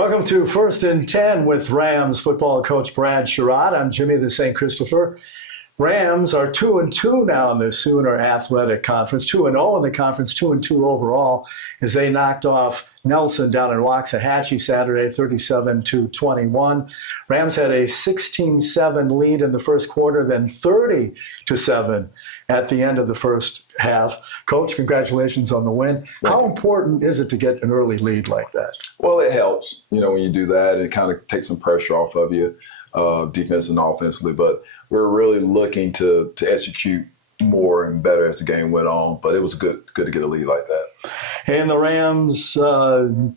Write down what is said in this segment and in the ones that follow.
Welcome to First and 10 with Rams football coach Brad Sherrod. I'm Jimmy the St. Christopher. Rams are 2-2 now in the Sooner Athletic Conference, 2-0 in the conference, 2-2 overall, as they knocked off Nelson down in Waxahachie Saturday, 37-21. Rams had a 16-7 lead in the first quarter, then 30-7 at the end of the first half. Coach, congratulations on the win. How important is it to get an early lead like that? Well, it helps. When you do that, it kind of takes some pressure off of you, defensively and offensively. But we're really looking to execute more and better as the game went on. But it was good to get a lead like that. And the Rams,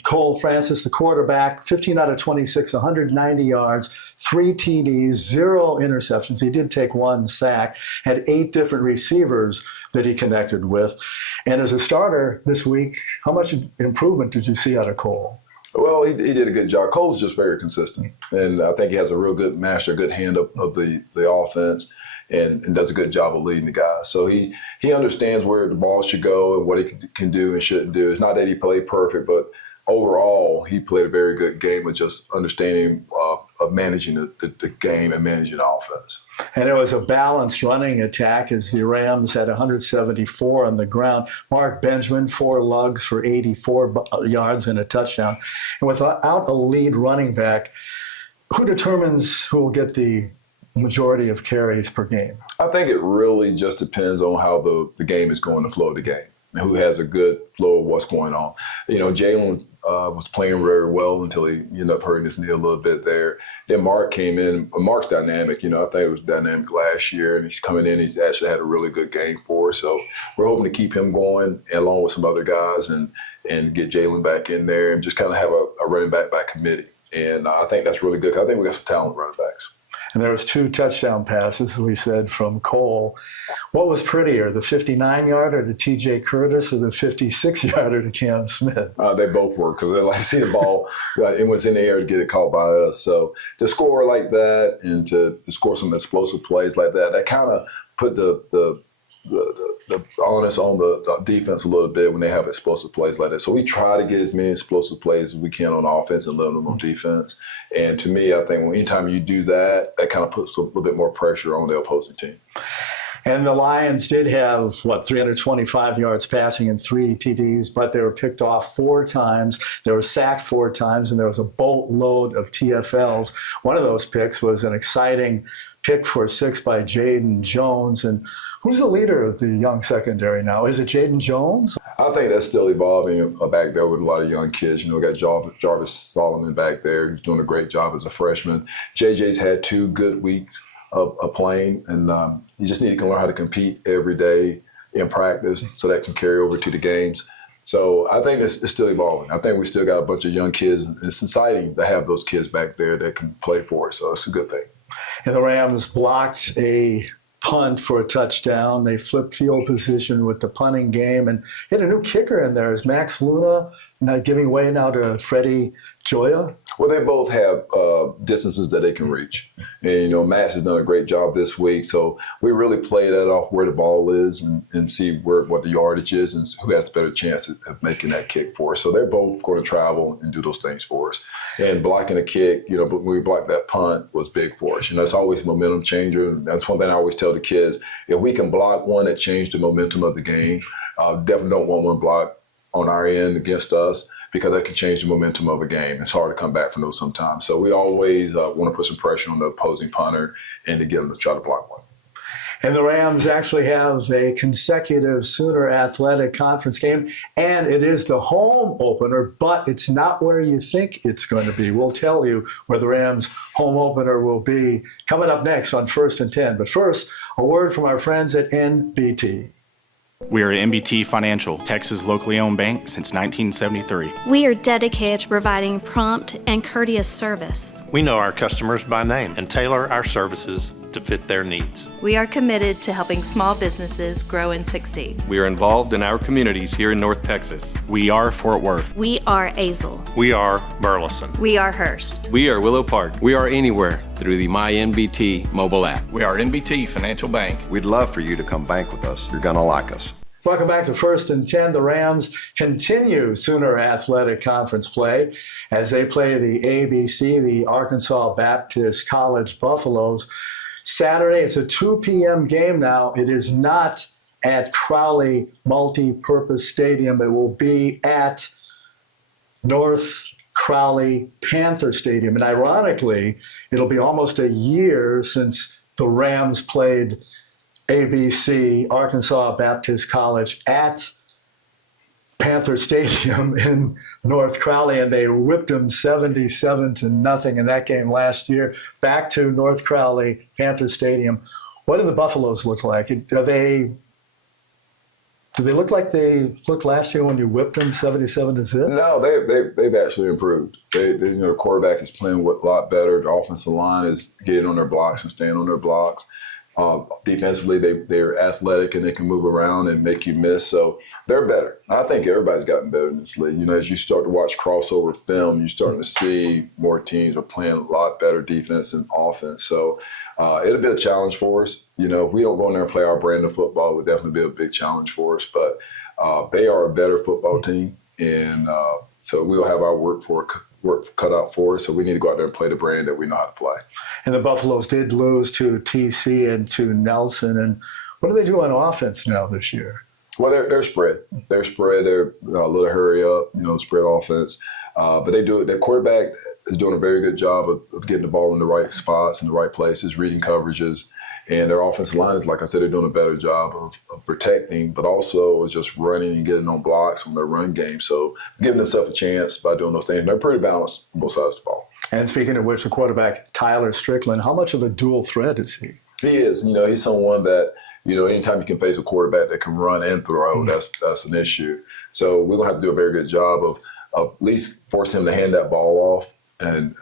Cole Francis, the quarterback, 15 out of 26, 190 yards, 3 TDs, 0 interceptions. He did take 1 sack, had 8 different receivers that he connected with. And as a starter this week, how much improvement did you see out of Cole? Well, he did a good job. Cole's just very consistent. And I think he has a real good master, good hand of the offense. And does a good job of leading the guys. So he understands where the ball should go and what he can do and shouldn't do. It's not that he played perfect, but overall he played a very good game of just understanding of managing the game and managing the offense. And it was a balanced running attack as the Rams had 174 on the ground. Mark Benjamin, 4 lugs for 84 yards and a touchdown. And without a lead running back, who determines who will get the majority of carries per game? I think it really just depends on how the game is going, the flow of the game, and who has a good flow of what's going on. Jalen was playing very well until he ended up hurting his knee a little bit there. Then Mark came in. Mark's dynamic. I think it was dynamic last year, and he's coming in. He's actually had a really good game for us. So we're hoping to keep him going along with some other guys and get Jalen back in there and just kind of have a running back by committee. And I think that's really good. I think we got some talented running backs. And there was 2 touchdown passes, as we said, from Cole. What was prettier, the 59-yarder to T.J. Curtis or the 56-yarder to Cam Smith? They both were, because I see the ball, it was in the air to get it caught by us. So to score like that and to score some explosive plays like that kind of put the onus on the defense a little bit when they have explosive plays like that. So we try to get as many explosive plays as we can on offense and limit them on defense. And to me, I think anytime you do that, that kind of puts a little bit more pressure on the opposing team. And the Lions did have, 325 yards passing and 3 TDs, but they were picked off 4 times. They were sacked 4 times, and there was a boatload of TFLs. One of those picks was an exciting pick for 6 by Jaden Jones. And who's the leader of the young secondary now? Is it Jaden Jones? I think that's still evolving back there with a lot of young kids. We got Jarvis Solomon back there who's doing a great job as a freshman. JJ's had 2 good weeks of playing, and you just need to learn how to compete every day in practice so that can carry over to the games. So I think it's still evolving. I think we still got a bunch of young kids, and it's exciting to have those kids back there that can play for us. So it's a good thing. And the Rams blocked a punt for a touchdown. They flipped field position with the punting game and hit a new kicker in there. Is Max Luna not giving way now to Freddie Joya? Well, they both have distances that they can reach. And, Max has done a great job this week. So we really play that off where the ball is and see what the yardage is and who has the better chance of making that kick for us. So they're both going to travel and do those things for us. And blocking a kick, when we blocked that punt was big for us. It's always a momentum changer. And that's one thing I always tell the kids. If we can block one that changed the momentum of the game, definitely don't want one block on our end against us, because that can change the momentum of a game. It's hard to come back from those sometimes. So we always want to put some pressure on the opposing punter and to get them to try to block one. And the Rams actually have a consecutive Sooner Athletic Conference game, and it is the home opener, but it's not where you think it's going to be. We'll tell you where the Rams' home opener will be coming up next on First and 10. But first, a word from our friends at NBT. We are NBT Financial, Texas locally owned bank since 1973. We are dedicated to providing prompt and courteous service. We know our customers by name and tailor our services to fit their needs. We are committed to helping small businesses grow and succeed. We are involved in our communities here in North Texas. We are Fort Worth. We are Azle. We are Burleson. We are Hurst. We are Willow Park. We are anywhere through the MyNBT mobile app. We are NBT Financial Bank. We'd love for you to come bank with us. You're going to like us. Welcome back to First and 10. The Rams continue Sooner Athletic Conference play as they play the ABC, the Arkansas Baptist College Buffaloes. Saturday, it's a 2 p.m. game now. It is not at Crowley Multi-Purpose Stadium. It will be at North Crowley Panther Stadium. And ironically, it'll be almost a year since the Rams played ABC, Arkansas Baptist College, at Panther Stadium in North Crowley, and they whipped them 77-0 in that game last year. Back to North Crowley, Panther Stadium. What do the Buffaloes look like? Do they look like they looked last year when you whipped them 77-0? No, they've actually improved. The quarterback is playing a lot better. The offensive line is getting on their blocks and staying on their blocks. Defensively, they're athletic and they can move around and make you miss. So they're better. I think everybody's gotten better in this league. As you start to watch crossover film, you're starting to see more teams are playing a lot better defense and offense. So it'll be a challenge for us. If we don't go in there and play our brand of football, it would definitely be a big challenge for us. But they are a better football team, and so we'll have our work cut out for us. So we need to go out there and play the brand that we know how to play. And the Buffaloes did lose to TC and to Nelson. And what do they do on offense now this year? Well, they're spread. They're spread. They're a little hurry up, spread offense. But they do it. Their quarterback is doing a very good job of getting the ball in the right spots, in the right places, reading coverages. And their offensive line is, like I said, they're doing a better job of protecting, but also just running and getting on blocks on their run game. So giving themselves a chance by doing those things. They're pretty balanced on both sides of the ball. And speaking of which, the quarterback, Tyler Strickland, how much of a dual threat is he? He is. He's someone that, anytime you can face a quarterback that can run and throw, that's an issue. So we're going to have to do a very good job of at least forcing him to hand that ball off and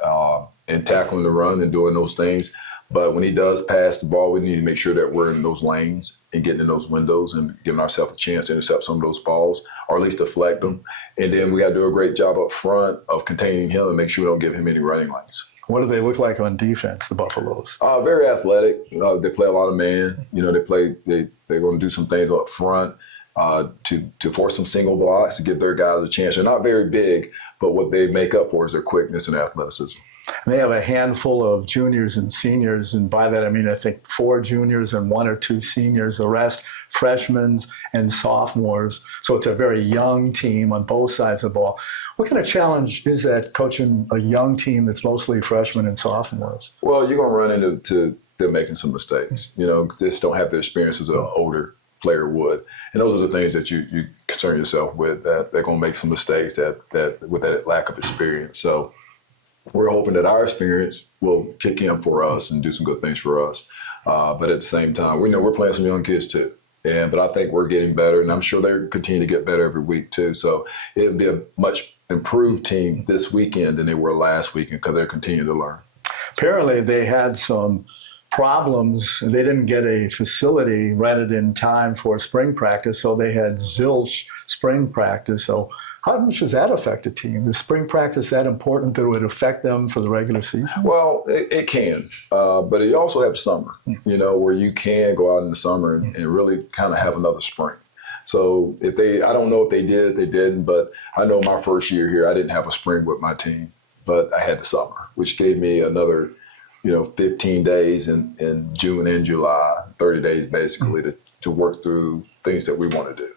tackling the run and doing those things. But when he does pass the ball, we need to make sure that we're in those lanes and getting in those windows and giving ourselves a chance to intercept some of those balls, or at least deflect them. And then we got to do a great job up front of containing him and make sure we don't give him any running lanes. What do they look like on defense, the Buffaloes? Very athletic. They play a lot of man. They're going to do some things up front to force some single blocks to give their guys a chance. They're not very big, but what they make up for is their quickness and athleticism. They have a handful of juniors and seniors, and by that I mean I think 4 juniors and 1 or 2 seniors, the rest freshmen and sophomores. So it's a very young team on both sides of the ball. What kind of challenge is that, coaching a young team that's mostly freshmen and sophomores? Well, you're going to run into them making some mistakes. Just don't have the experience as an older player would. And those are the things that you concern yourself with, that they're going to make some mistakes that with that lack of experience. So we're hoping that our experience will kick in for us and do some good things for us. But at the same time, we know we're playing some young kids too. But I think we're getting better, and I'm sure they're continuing to get better every week too. So it'll be a much improved team this weekend than they were last weekend because they're continuing to learn. Apparently they had some problems. They didn't get a facility rented in time for spring practice, so they had zilch spring practice. So how much does that affect a team? Is spring practice that important that it would affect them for the regular season? Well, it can, but you also have summer, where you can go out in the summer and really kind of have another spring. So I don't know if they did, they didn't, but I know my first year here, I didn't have a spring with my team, but I had the summer, which gave me another 15 days in June and July, 30 days basically to work through things that we want to do.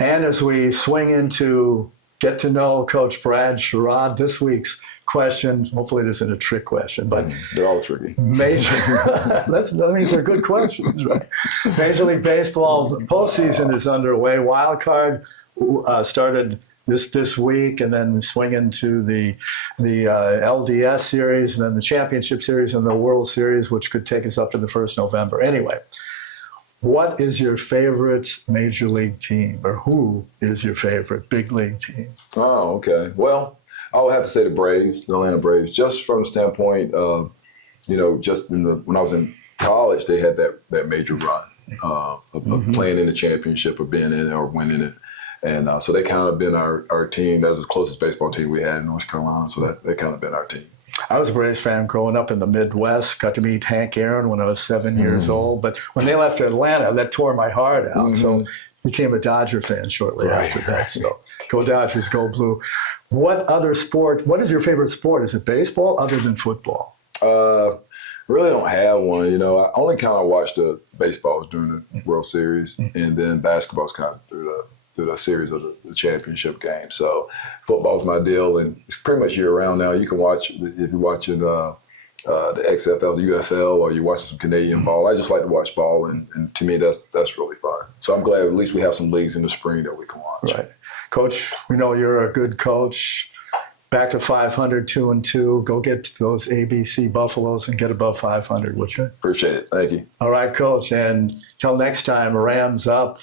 And as we swing into get to know Coach Brad Sherrod, this week's question, hopefully it isn't a trick question, but they're all tricky. That means they're good questions, right? Major League Baseball postseason is underway. Wild card started this week, and then swing into the LDS series, and then the Championship Series and the World Series, which could take us up to the 1st November. Anyway, what is your favorite Major League team, or who is your favorite big league team? Oh, okay. Well, I would have to say the Braves, the Atlanta Braves, just from the standpoint of, just when I was in college, they had that major run of playing in the championship or being in it or winning it. And so they kind of been our team. That was the closest baseball team we had in North Carolina, so they kind of been our team. I was a Braves fan growing up in the Midwest, got to meet Hank Aaron when I was 7 years old. But when they left Atlanta, that tore my heart out. So became a Dodger fan shortly after that. So go Dodgers, go blue. What is your favorite sport? Is it baseball other than football? Really don't have one. You know, I only kind of watched the baseballs during the World Series, and then basketball's kind of through the series of the championship game. So football's my deal, and it's pretty much year round now. You can watch if you're watching the XFL, the UFL, or you're watching some Canadian ball. I just like to watch ball, and to me that's really fun. So I'm glad at least we have some leagues in the spring that we can watch. Right, Coach. We know you're a good coach. Back to 500, 2-2. Go get those ABC Buffaloes and get above 500, would you? Appreciate it. Thank you. All right, Coach. And till next time, Rams up.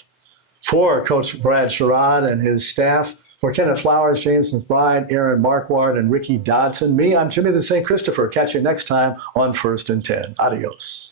For Coach Brad Sherrod and his staff, for Kenneth Flowers, James McBride, Aaron Marquardt, and Ricky Dodson, I'm Jimmy the St. Christopher. Catch you next time on First and 10. Adios.